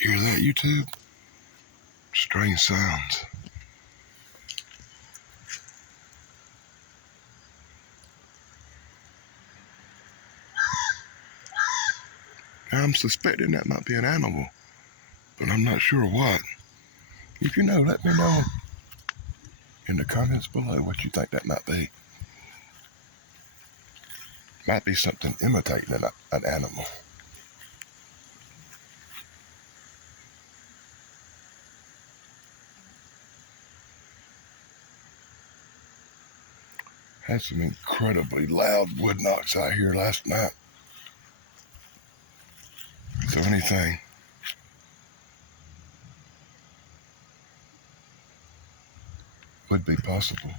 You hear that, YouTube? Strange sounds. I'm suspecting that might be an animal, but I'm not sure what. If you know, let me know in the comments below what you think that might be. Might be something imitating an animal. Had some incredibly loud wood knocks out here last night. So anything would be possible.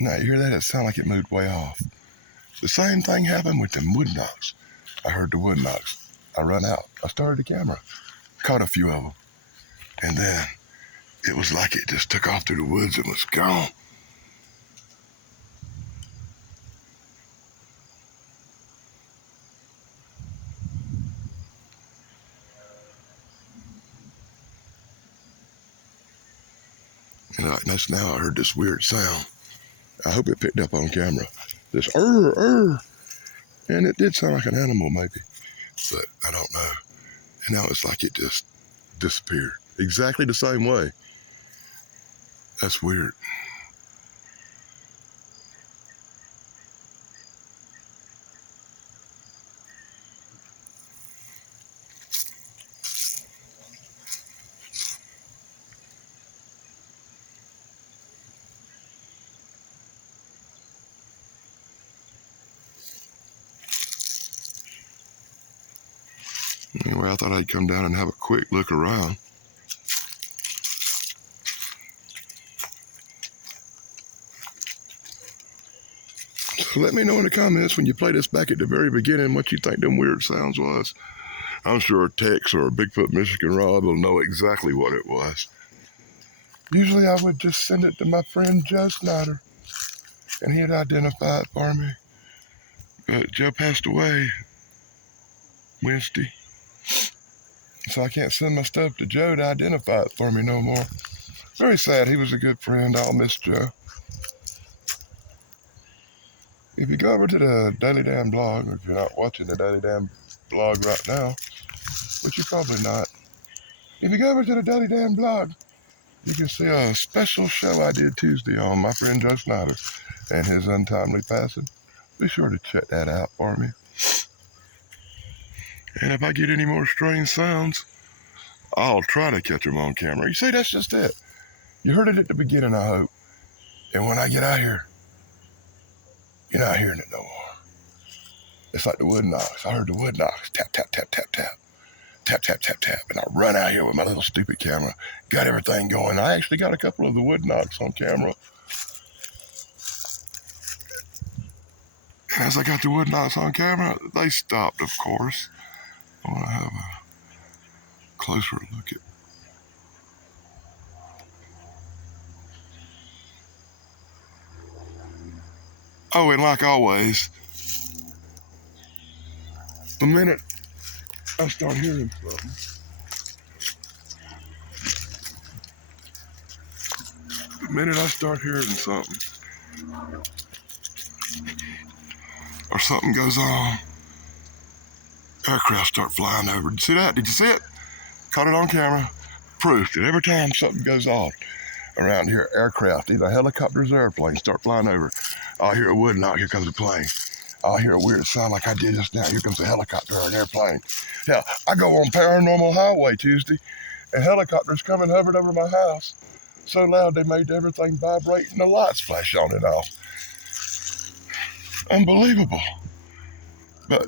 Now, you hear that? It sounded like it moved way off. The same thing happened with them wood knocks. I heard the wood knocks. I run out. I started the camera. Caught a few of them. And then it was like it just took off through the woods and was gone. And like that's now I heard this weird sound. I hope it picked up on camera. This and it did sound like an animal maybe, but I don't know. And now it's like it just disappeared. Exactly the same way. That's weird. Anyway, I thought I'd come down and have a quick look around. So let me know in the comments when you play this back at the very beginning what you think them weird sounds was. I'm sure Tex or Bigfoot Michigan Rob will know exactly what it was. Usually I would just send it to my friend Joe Snyder, and he'd identify it for me. But Joe passed away Wednesday, so I can't send my stuff to Joe to identify it for me no more. Very sad. He was a good friend. I'll miss Joe. If you go over to the Daily Dan blog, or if you're not watching the Daily Dan blog right now, which you're probably not, if you go over to the Daily Dan blog, you can see a special show I did Tuesday on my friend Joe Snyder and his untimely passing. Be sure to check that out for me. And if I get any more strange sounds, I'll try to catch them on camera. You see, that's just it. You heard it at the beginning, I hope. And when I get out here, you're not hearing it no more. It's like the wood knocks. I heard the wood knocks. Tap, tap, tap, tap, tap. Tap, tap, tap, tap. And I run out here with my little stupid camera. Got everything going. I actually got a couple of the wood knocks on camera. And as I got the wood knocks on camera, they stopped, of course. I want to have a closer look at. Oh, and like always, the minute I start hearing something, or something goes on, aircraft start flying over. Did you see that? Did you see it? Caught it on camera. Proof that every time something goes on around here, aircraft, either helicopters or airplanes, start flying over. I'll hear a wood knock, here comes a plane. I'll hear a weird sound like I did just now, here comes a helicopter or an airplane. Hell, I go on Paranormal Highway Tuesday, and helicopters come and hovered over my house. So loud they made everything vibrate and the lights flash on and off. Unbelievable. But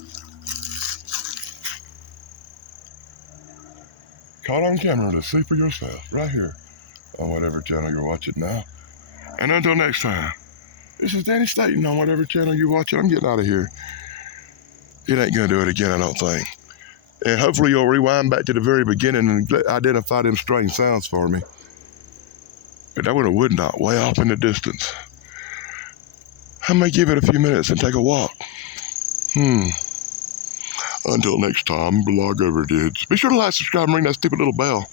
caught on camera to see for yourself, right here on whatever channel you're watching now. And until next time, this is Danny Staten on whatever channel you're watching. I'm getting out of here. It ain't gonna do it again, I don't think. And hopefully you'll rewind back to the very beginning and identify them strange sounds for me. But that one a wood knot way off in the distance. I may give it a few minutes and take a walk. Until next time, blog over dudes. Be sure to like, subscribe, and ring that stupid little bell.